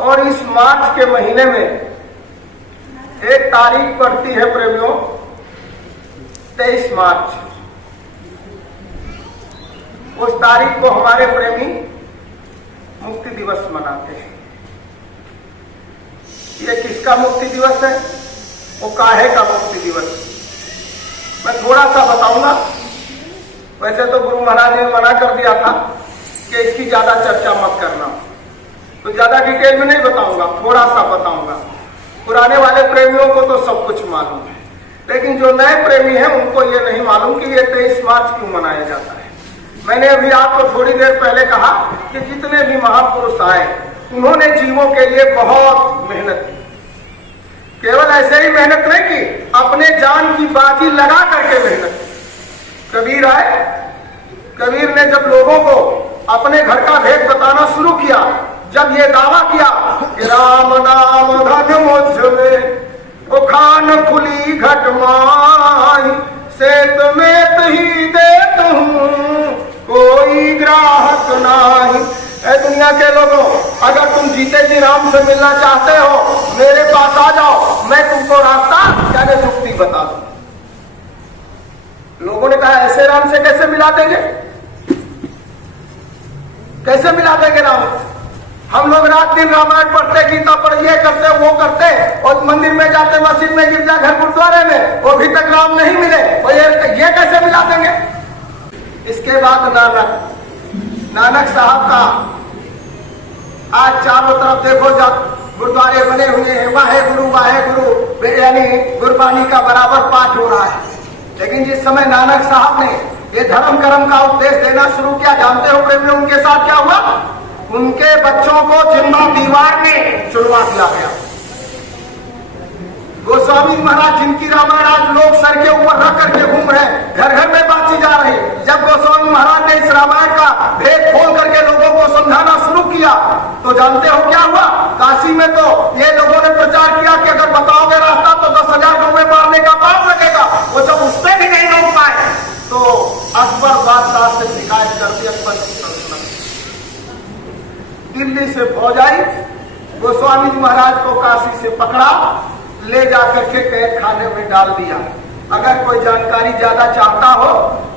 और इस मार्च के महीने में एक तारीख पड़ती है प्रेमियों, 23 मार्च। उस तारीख को हमारे प्रेमी मुक्ति दिवस मनाते हैं। ये किसका मुक्ति दिवस है? वो काहे का मुक्ति दिवस? मैं थोड़ा सा बताऊंगा। वैसे तो गुरु महाराज ने मना कर दिया था कि इसकी ज्यादा चर्चा मत करना, तो ज्यादा डिटेल में नहीं बताऊंगा, थोड़ा सा बताऊंगा। पुराने वाले प्रेमियों को तो सब कुछ मालूम है, लेकिन जो नए प्रेमी हैं उनको ये नहीं मालूम कि ये 23 मार्च क्यों मनाया जाता है। मैंने अभी आपको थोड़ी देर पहले कहा कि जितने भी महापुरुष आए उन्होंने जीवों के लिए बहुत मेहनत की। केवल ऐसे ही मेहनत नहीं की, अपने जान की बाजी लगा करके मेहनत की। कबीर आए, कबीर ने जब लोगों को अपने घर का भेद बताना शुरू किया, जब ये दावा किया कि राम नाम धन मुझ में, वो खान खुली घट माई, सेत में ही देत हूँ कोई ग्राहक नहीं। ऐ दुनिया के लोगों, अगर तुम जीते जी राम से मिलना चाहते हो, मेरे पास आ जाओ, मैं तुमको रास्ता यानी जुक्ति बता दूं। लोगों ने कहा ऐसे राम से कैसे मिला देंगे, कैसे मिला देंगे राम? हम लोग रात दिन रामायण पढ़ते, गीता पढ़, ये करते वो करते, और मंदिर में जाते, मस्जिद में, गिरजाघर, गुरुद्वारे में, वो अभी तक राम नहीं मिले, और ये कैसे मिला देंगे? इसके बाद नानक साहब का आज चारों तरफ देखो जब गुरुद्वारे बने हुए हैं, वाहे गुरु यानी गुरबानी का बराबर पाठ हो रहा है। लेकिन जिस समय नानक साहब ने ये धर्म कर्म का उपदेश देना शुरू किया, जानते हो प्रेमियों उनके साथ क्या हुआ? उनके बच्चों को जिंदा दीवार में चुनवा दिया गया। गोस्वामी महाराज जिनकी रामायण आज लोग सर के ऊपर रख करके घूम रहे हैं, घर घर में बांटी जा रही, जब गोस्वामी महाराज ने इस रामायण का भेद खोल करके लोगों को समझाना शुरू किया, तो जानते हो क्या हुआ? काशी में तो ये लोगों ने प्रचार किया कि अगर बताओगे रास्ता तो 10,000 कौवे मारने का पाप लगेगा। वो जब उस पर भी नहीं रोक पाए तो अकबर बादशाह से शिकायत कर दी। अकबर की सल्तनत दिल्ली से फौज आई, गोस्वामी महाराज को काशी से पकड़ा, ले जाकर के कैद खाने में डाल दिया। अगर कोई जानकारी ज्यादा चाहता हो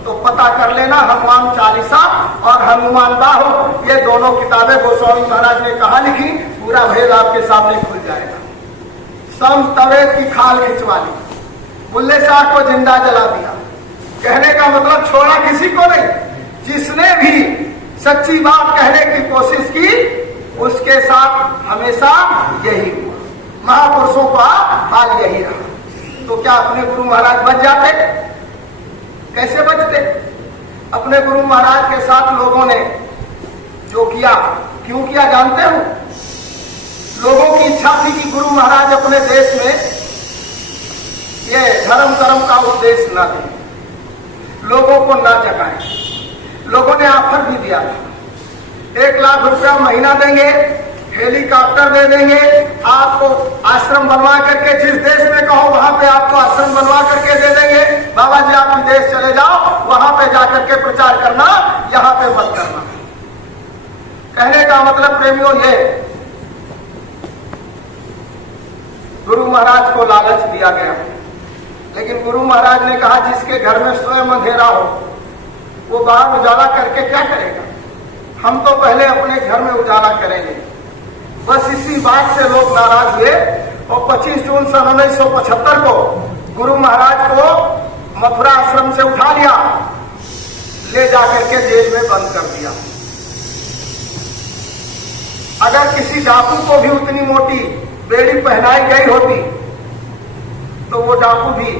तो पता कर लेना, हनुमान चालीसा और हनुमान बाहो, ये दोनों किताबें गोस्वामी महाराज ने कहा लिखी, पूरा भेद आपके सामने खुल जाएगा। सम तवे की खाल खिंचवा ली, बुल्ले शाह को जिंदा जला दिया। कहने का मतलब छोड़ा किसी को नहीं, जिसने भी सच्ची बात कहने की कोशिश की उसके साथ हमेशा यही हुआ। महापुरुषों का हाल यही रहा। तो क्या अपने गुरु महाराज बच जाते? कैसे बचते? अपने गुरु महाराज के साथ लोगों ने जो किया, क्यों किया जानते हो? लोगों की इच्छा थी कि गुरु महाराज अपने देश में ये धर्म कर्म का उपदेश न दें, लोगों को न जगाएं। लोगों ने ऑफर भी दिया था, 1 लाख रुपया महीना देंगे, हेलीकॉप्टर दे देंगे, आपको आश्रम बनवा करके जिस देश में कहो वहां पे आपको आश्रम बनवा करके दे देंगे। बाबा जी आप विदेश चले जाओ, वहां पे जाकर के प्रचार करना, यहाँ पे मत करना। कहने का मतलब प्रेमियों ये गुरु महाराज को लालच दिया गया, लेकिन गुरु महाराज ने कहा जिसके घर में स्वयं अंधेरा हो वो बाहर उजाला करके क्या करेगा? हम तो पहले अपने घर में उजाला करेंगे। बस इसी बात से लोग नाराज हुए और 25 जून सन 1975 को गुरु महाराज को मथुरा आश्रम से उठा लिया, ले जाकर के जेल में बंद कर दिया। अगर किसी डाकू को भी उतनी मोटी बेड़ी पहनाई गई होती तो वो डाकू भी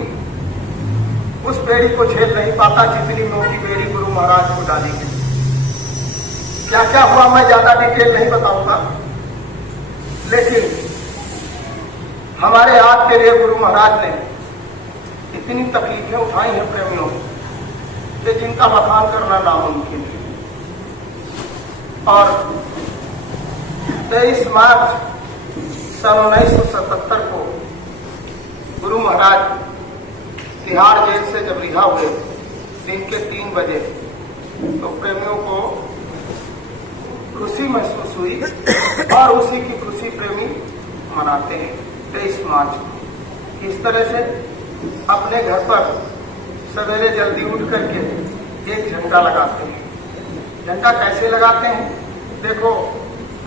उस बेड़ी को झेल नहीं पाता जितनी मोटी बेड़ी गुरु महाराज को डाली गई। क्या क्या हुआ मैं ज्यादा डिटेल नहीं बताऊंगा, लेकिन हमारे आज के लिए गुरु महाराज ने इतनी तकलीफें उठाई हैं प्रेमियों कि जिनका बखान करना नामुमकिन है। और 23 मार्च सन 1977 को गुरु महाराज तिहाड़ जेल से जब रिहा हुए दिन के 3 बजे, तो प्रेमियों को खुशी महसूस हुई और उसी की खुशी मनाते हैं 23 मार्च को। इस तरह से अपने घर पर सवेरे जल्दी उठ करके एक झंडा लगाते हैं। झंडा कैसे लगाते हैं? देखो,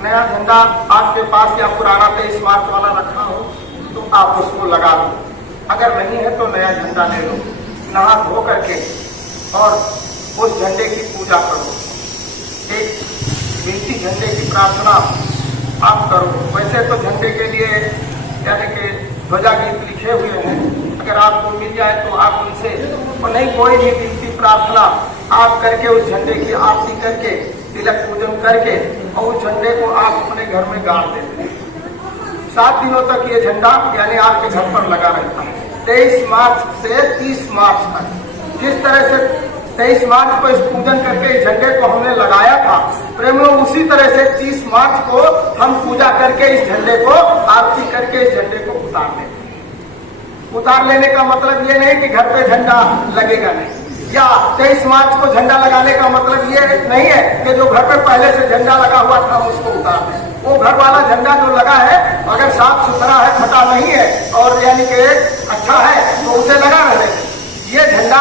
नया झंडा आपके पास या पुराना 23 मार्च वाला रखा हो तो आप उसको लगा दो, अगर नहीं है तो नया झंडा ले लो, नहा धो करके और उस झंडे की पूजा करो, एक विनती झंडे की प्रार्थना आप करो। वैसे तो झंडे के लिए यानी कि ध्वजा गीत लिखे हुए हैं, अगर आपको मिल जाए तो आप उनसे, और नहीं कोई भी विनती प्रार्थना आप करके उस झंडे की आरती करके तिलक पूजन करके और उस झंडे को आप अपने घर में गाड़ देते हैं। 7 दिनों तक ये झंडा यानी आपके घर पर लगा रहता है, 23 मार्च से 30 मार्च तक। जिस तरह से 23 मार्च को इस पूजन करके इस झंडे को हमने लगाया था, प्रेमियों उसी तरह से 30 मार्च को हम पूजा करके इस झंडे को आरती करके इस झंडे को उतार लेते हैं। उतार लेने का मतलब ये नहीं कि घर पे झंडा लगेगा नहीं, या 23 मार्च को झंडा लगाने का मतलब ये नहीं है कि जो घर पे पहले से झंडा लगा हुआ था उसको उतार दें। वो घर वाला झंडा जो लगा है अगर साफ सुथरा है, फटा नहीं है और यानी कि अच्छा है तो उसे लगा रहने दें। ये झंडा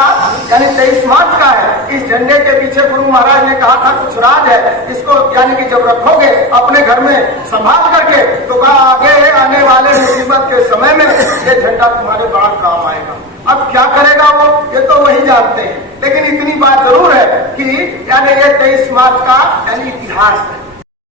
यानी 23 मार्च का है। इस झंडे के पीछे गुरु महाराज ने कहा था कुछ राज है, इसको यानी कि जब रखोगे अपने घर में संभाल करके तो आगे आने वाले मुसीबत के समय में ये झंडा तुम्हारे बड़ा काम आएगा। अब क्या करेगा वो, ये तो वही जानते हैं, लेकिन इतनी बात जरूर है कि यानी ये 23 मार्च का यानी इतिहास है।